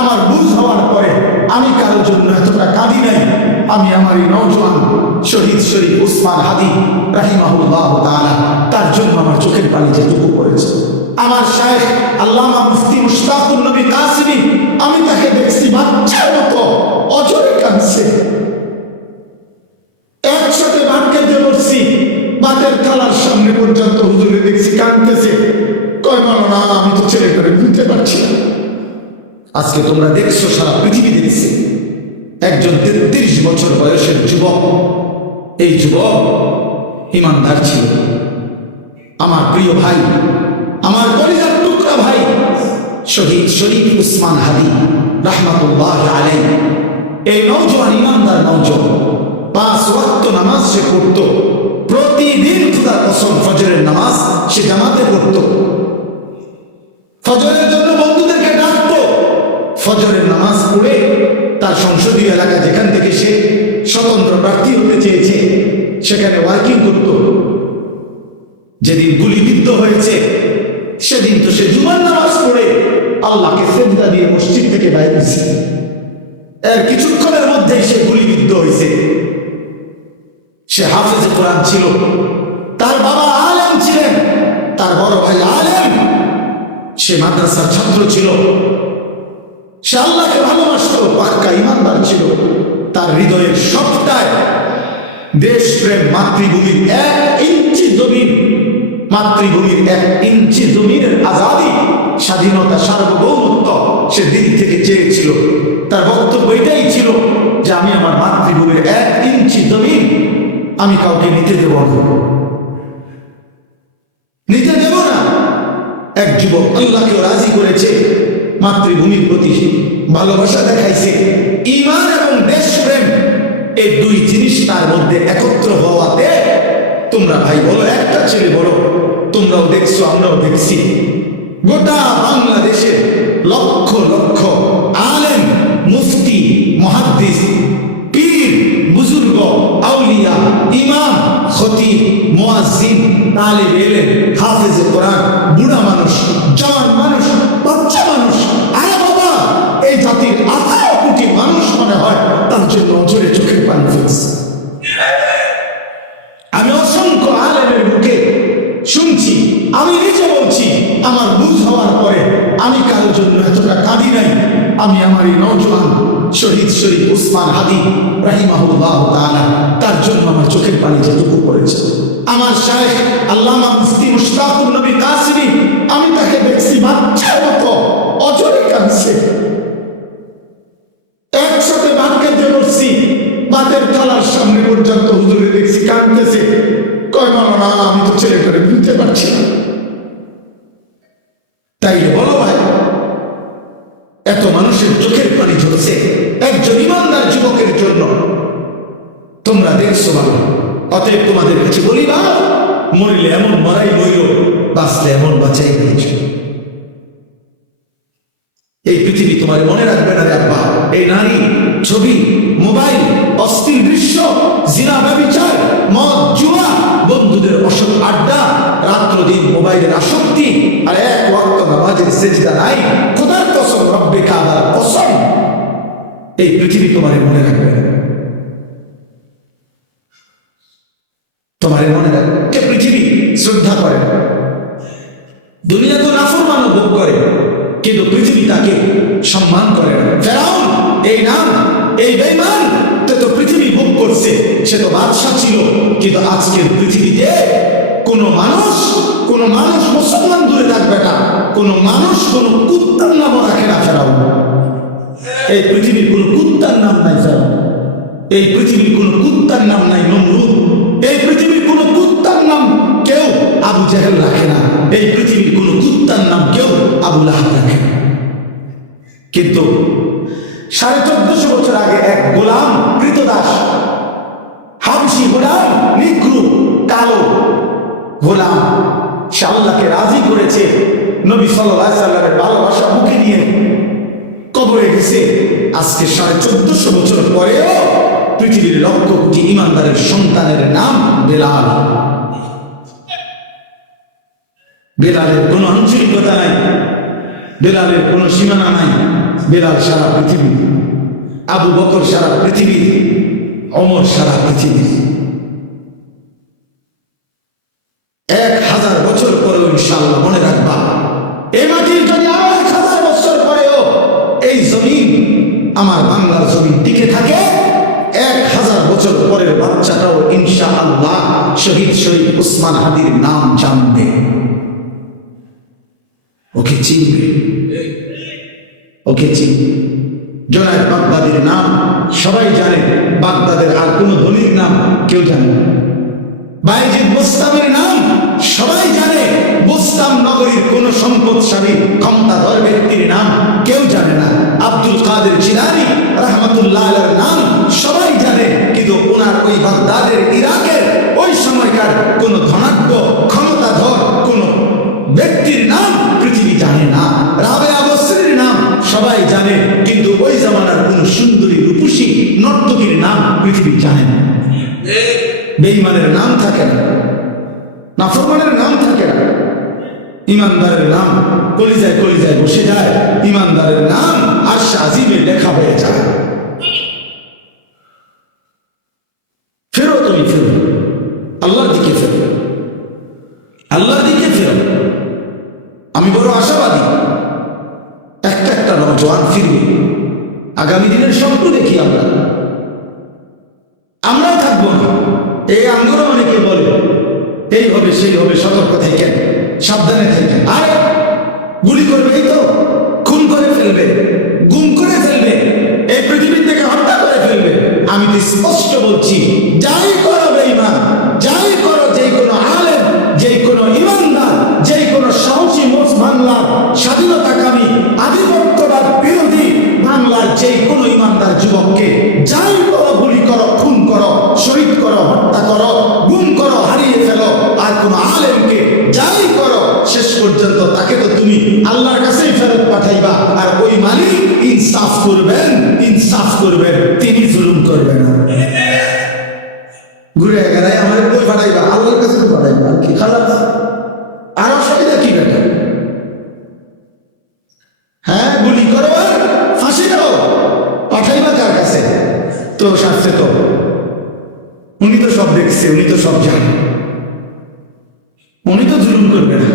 আমার বুঝ হওয়ার পরে আমি কারোর জন্য এতটা কাঁদি নাই। আমি আমার এই নওজোয়ান শহীদ শরীফ উসমান হাদি রাহিমাহুল্লাহ তাআলা, তার জন্য আমার চোখের পানি যেটুকু পড়েছে। আমার শায়েখ আল্লামা মুফতি মুশতাকুর নবী কাসিমি, আমি তাকে দেখছি বাচ্চার মতো অজরে কাঁদছে। একসাথে ভাত খেতে বসছি, ভাতের থালার সামনে পর্যন্ত হুজুরে দেখছি কাঁদতেছে। কয় মাওলানা, আমি তো ছেলে করে বুঝতে পারছি না। আজকে তোমরা দেখছো, সারা পৃথিবী দেখছে, একজন 33 বছর বয়সের যুবক। এই যুবক ইমানদার ছিল। আমার প্রিয় ভাই, আমার কলিজার টুকরা ভাই শহীদ শরীফ উসমান হাদি রাহমাতুল্লাহ আলাইহি, এই নওজোয়ান ইমানদার নওজোয়ান 5 ওয়াক্ত নামাজ সে পড়তো প্রতিদিন। খোদার কসম, ফজরের নামাজ সে জামাতে পড়তো। ফজরের জন্য বন্ধুদেরকে ডাকতো। ফজরের নামাজ পড়ে তার সংসদীয় এলাকা, যেখান থেকে সে স্বতন্ত্র প্রার্থী হতে চেয়েছে, সেখানে ওয়ার্কিং করত। যেদিন গুলিবিদ্ধ হয়েছে সেদিন তো সে জুমার নামাজ পড়ে আল্লাহকে সেজদা দিয়ে মসজিদ থেকে বাইরে দিয়েছে। এর কিছুক্ষণের মধ্যেই সে গুলিবিদ্ধ হয়েছে। সে হাফেজে কোরআন ছিল, তার বাবা আলেম ছিলেন, তার বড় ভাই আলেম, সে মাদ্রাসার ছাত্র ছিল, সে আল্লাহকে ভালোবাসত, পাক্কা ইমানদার ছিল। তার হৃদয়ের সবটাই দেশপ্রেম, মাতৃভূমির 1 ইঞ্চি জমিন, মাতৃভূমির 1 ইঞ্চি জমিনের আজাদি, স্বাধীনতা, সার্বভৌমত্ব সে দিন থেকে চেয়েছিল। তার বক্তব্য এটাই ছিল যে আমি আমার মাতৃভূমির 1 ইঞ্চি জমিন আমি কাউকে নিতে দেব না, নিতে দেব না। এক যুবক আল্লাহকে রাজি করেছে, মাতৃভূমির প্রতি ভালোবাসা দেখাইছে, ঈমান এবং দেশপ্রেম, এই 2 জিনিস তার মধ্যে একত্র হওয়াতে, তোমরা ভাই বলো, একটা ছেলে বলো, তোমরাও দেখছো, আমরাও দেখছি, গোটা বাংলাদেশের লক্ষ লক্ষ আলেম, মুফতি, মুহাদ্দিস, পীর, বুজুর্গ, আউলিয়া, ইমাম, খতিব, মুয়াজ্জিন, তালিব ইলম, হাফেজে কোরআন, বুড়া মানুষ, জওয়ান মানুষ, বাচ্চা মানুষ, আরে বাবা, এই জাতির 18 কোটি মানুষ মনে হয় তার জন্য অজরে চোখের পানি ফেলছে। আমি অসংখ্য আলেমের মুখে শুনছি, আমি নিজে বলছি, আমার বুঝ হওয়ার পরে আমি কারোর জন্য এতটা কাঁদি নাই। আমি আমার এই নওজোয়ান শহীদ শরীফ উসমান হাদি রাহিমাহুল্লাহ তাআলা, তার জন্য আমার চোখের পানি যেটুকু পড়েছে। আমার শায়েখ আল্লামা মুফতি মুশতাকুর নবী কাসিমি, আমি তাকে দেখছি বাচ্চার মতো অজরে কাঁদছে। একসাথে ভাত খেতে বসছি, ভাতের থালার সামনে পর্যন্ত হুজুরে দেখছি কাঁদতেছে। কয় মাওলানা, আমি তো ছেলে করে বুঝতে পারছি না। তাই বলো ভাই, এত মানুষের চোখের পানি ঝরছে একজন ইমানদার যুবকের জন্য, তোমরা দেখছো বাবা। অতএব তোমাদের কাছে বলি, বা মরিলে এমন মরাই মইল, বাঁচলে এমন বাঁচাই হয়েছে। এই পৃথিবী তোমার মনে রাখবে না রে আব্বা। এই নারী, ছবি, মোবাইল, অস্থির দৃশ্য, জিনা, ব্যভিচার, মদ, জুয়া, বন্ধুদের অসৎ আড্ডা, রাত্র দিন মোবাইলের আসক্তি, আর 1 ওয়াক্ত নামাজের সেজদা নাই। খোদার কসম, রব্বে কাবার কসম, এই পৃথিবী তোমার মনে রাখবে না। তোমার মনে রাখবে, পৃথিবী শ্রদ্ধা করে, দুনিয়া তো নাফরমানও ভোগ করে, কিন্তু পৃথিবী তাকে সম্মান করে না। ফেরাউন, এই নাম, এই বেঈমান, তো পৃথিবী ভোগ করছে, সে তো বাদশা ছিল, কিন্তু আজকের পৃথিবীতে কোনো মানুষ মুসলমান দূরে থাকবে না, কোনো মানুষ কোনো কুত্তার নামও রাখে না ফেরাউন। এই পৃথিবীর কোনো কুত্তার নাম নাই ফেরাউন, এই পৃথিবীর কোনো কুত্তার নাম নাই নমরুদ, এই পৃথিবীর কোনো কুত্তার নাম কেউ আবু জেহেল রাখে না, এই পৃথিবীর কোনো কুত্তার নাম কেউ আবু লাহাব রাখে না। কিন্তু 1450 বছর আগে এক গোলাম, কৃতদাস, হাবশি গোলাম, নিগ্রু, কালো গোলাম, সে আল্লাহকে রাজি করেছে, নবী সাল্লাল্লাহু আলাইহি সাল্লামের ভালোবাসা মুখে নিয়ে কবরে গেছে। আজকে 1450 বছর পরেও পৃথিবীর লক্ষ কোটি ইমানদারের সন্তানের নাম বেলাল। বেলালের কোনো আঞ্চলিকতা নাই, বেলালের কোনো সীমানা নাই। বেলাল সারা পৃথিবী, আবু বকর সারা পৃথিবী, ওমর সারা পৃথিবী। 1000 বছর পরেও ইনশাআল্লাহ মনে রাখবা, এই মাটির যদি আরো 1000 বছর পরেও এই জমিন, আমার বাংলার জমিন টিকে থাকে, 1000 বছর পরের বাচ্চাটাও ইনশাআল্লাহ শহীদ শরীফ ওসমান হাদির নাম জানবে, ওকে চিনবে, ওকে চিনবে। জোনায়েদ বাগদাদির নাম সবাই জানে, বাগদাদের আর কোন ধনীর নাম কেউ জানে না। বাইজিদ বোস্তামের নাম সবাই জানে, বোস্তাম নগরীর কোন সম্পদশালী ক্ষমতাধর ব্যক্তির নাম কেউ জানে না। আব্দুল কাদের জিলানী রাহমাতুল্লাহ আলাইহির নাম সবাই জানে, কিন্তু ওনার ওই বাগদাদের ইরাকের ওই সময়কার কোন ধনাঢ্য ক্ষমতাধর কোন ব্যক্তির নাম পৃথিবী জানে না। রাবেয়া বসরীর নাম সবাই জানে, কিন্তু ওই জামানার কোন সুন্দরী রূপসী নর্তকীর নাম পৃথিবী জানে না। বেঈমানের নাম থাকে না, নাফরমানের নাম থাকে না, ইমানদারের নাম কলিজায় কলিজায় বসে যায়, ইমানদারের নাম আরশে আজিমে লেখা হয়ে যায়। ফেরো, তুমি ফেরো, আল্লাহর দিকে ফেরো, আল্লাহর দিকে ফেরো। আমি বড় আশাবাদী, একটা নওজোয়ান ফিরবে। আগামী দিনের স্বপ্ন দেখি আমরাও থাকবো না। এই আন্দোলন অনেকে বলে এই হবে সেই হবে, সতর্ক থাকেন, সাবধানে থাকেন। আরে গুলি করবে, এই তো খুন করে ফেলবে, গুম করে ফেলবে, এই পৃথিবী থেকে হত্যা করে ফেলবে। আমি তো স্পষ্ট বলছি, যাই করো বেঈমান, যাই করো, যেই কোনো আলেম, যেই কোনো ইমানদার, যেই কোনো সাহসী বাংলার স্বাধীনতাকামী আধিপত্যবাদ বিরোধী বাংলার যেই কোনো ইমানদার যুবককে যাই করো, গুলি করো, খুন করো, শহীদ করো, হত্যা করো, গুম করো, হারিয়ে ফেলো, আর কোন আলেমকে যাই করো, শেষ পর্যন্ত তাকে তো তুমি আল্লাহর কাছেই ফেরত পাঠাইবা। আর ওই মালিক ইনসাফ করবেন, ইনসাফ করবেন, তিনি জুলুম করবেন না। ঘুরে গেলে আমাদের বই পাঠাইবা, আল্লাহর কাছে তো পাঠাইবা, কি খারাপ আর অসুবিধা কি বেটা? হ্যাঁ, গুলি করো আর ফাঁসি দাও, পাঠাইবা কার কাছে? তো শাস্ত্রে তো উনি তো সব দেখছে, উনি তো সব জানে, উনি তো জুলুম করবে না।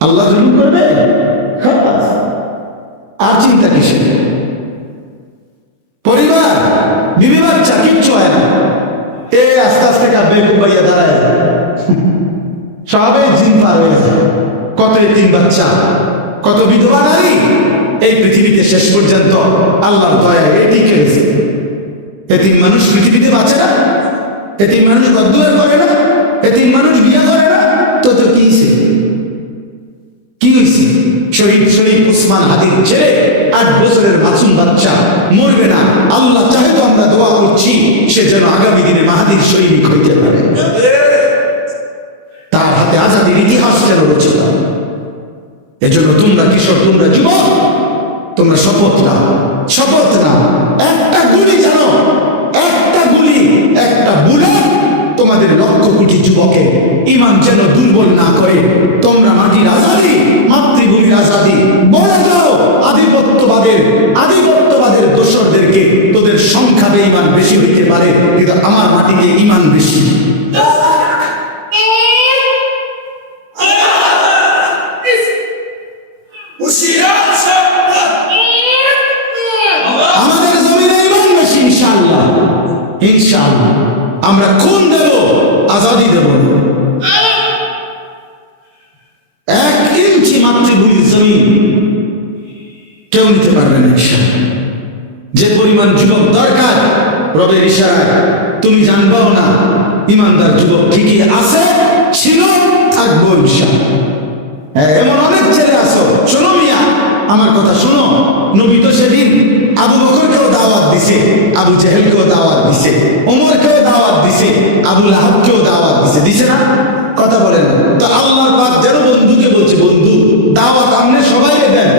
আল্লাহ জুলুম করবে? আর চিন্তা কিসের? পরিবার, বিবি বাচ্চা কিচ্ছু হয় না, এই আস্তে আস্তে বেকুবাইয়া দাঁড়ায়, সবাই জিন পার হয়ে যায়। কত এতিম বাচ্চা, কত বিধবা নারী এই পৃথিবীতে শেষ পর্যন্ত আল্লাহর দয়ায় টিকে গেছে। এতিম মানুষ পৃথিবীতে বাঁচে না, এতিম মানুষ গদ্দুয়ার করে না, এতিম মানুষ বিয়া করে না, তো কি হয়েছে? শহীদ শরীফ ওসমান হাদির ছেলে 8 বছরের মাসুম বাচ্চা মরবে না। আল্লাহ চাহে তো আমরা দোয়া করছি সে যেন আগামী দিনে মাহাদির সৈনিক হইতে পারে, তার হাতে আজাদির ইতিহাস যেন রচিত। এজন্য তোমরা কিশোর, তোমরা যুবক, তোমরা শপথ নাও, শপথ নাও, একটা গুলি জানো, একটা গুলি, একটা বুলেট তোমাদের লক্ষ কোটি যুবকের ইমান যেন দুর্বল না করে। তোমরা মাটির আজাদি, মাতৃভূমির আজাদি বলে যাও আধিপত্যবাদের দোসরদেরকে, তোদের সংখ্যা বেঈমান বেশি হইতে পারে, কিন্তু আমার মাটিতে ইমান বেশি। আমাদের জমিনে ইমান বেশি, ইনশাআল্লাহ, ইনশাআল্লাহ। আমরা খুন দেব, আজাদি দেব না। 1 ইঞ্চি মাতৃভূমির জমিন কেউ নিতে পারবে না ইনশাআল্লাহ। যে পরিমাণ যুবক দরকার রবের ইশারায়, তুমি জানবাও না, ইমানদার যুবক ঠিকই আছে, ছিল, থাকবো ইনশাআল্লাহ। এমন অনেক ছেলে আছো, শোনো মিয়া, আমার কথা শোনো। নবী তো সেদিন আবু বকরকেও দাওয়াত দিছে, আবু জেহেলকেও দাওয়াত দিছে, ওমরকেও দাওয়াত দিছে, আবু লাহাবকেও দাওয়াত দিছে, দিছে না? কথা বলেন। তো আল্লাহর পাক যেন বন্ধুকে বলছে, বন্ধু দাওয়াত আপনি সবাইকে দেন,